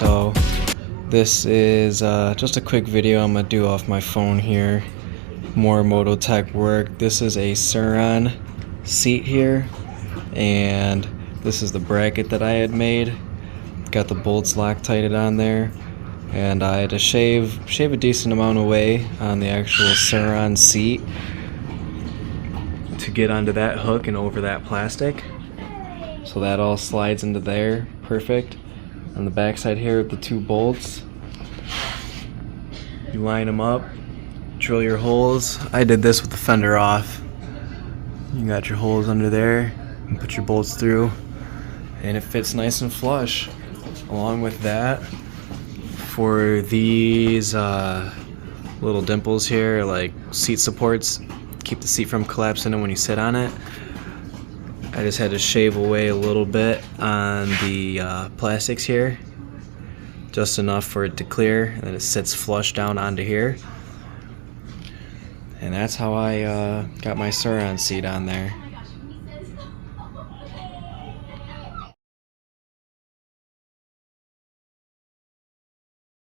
So this is just a quick video I'm gonna do off my phone here. More MotoTec work. This is a Surron seat here, and this is the bracket that I had made. Got the bolts Loctited on there, and I had to shave a decent amount away on the actual Surron seat to get onto that hook and over that plastic. So that all slides into there, perfect. On the back side here with the two bolts, you line them up, drill your holes. I did this with the fender off. You got your holes under there and put your bolts through, and it fits nice and flush. Along with that, for these little dimples here, like seat supports, keep the seat from collapsing when you sit on it, I just had to shave away a little bit on the plastics here, just enough for it to clear, and then it sits flush down onto here. And that's how I got my Surron seat on there.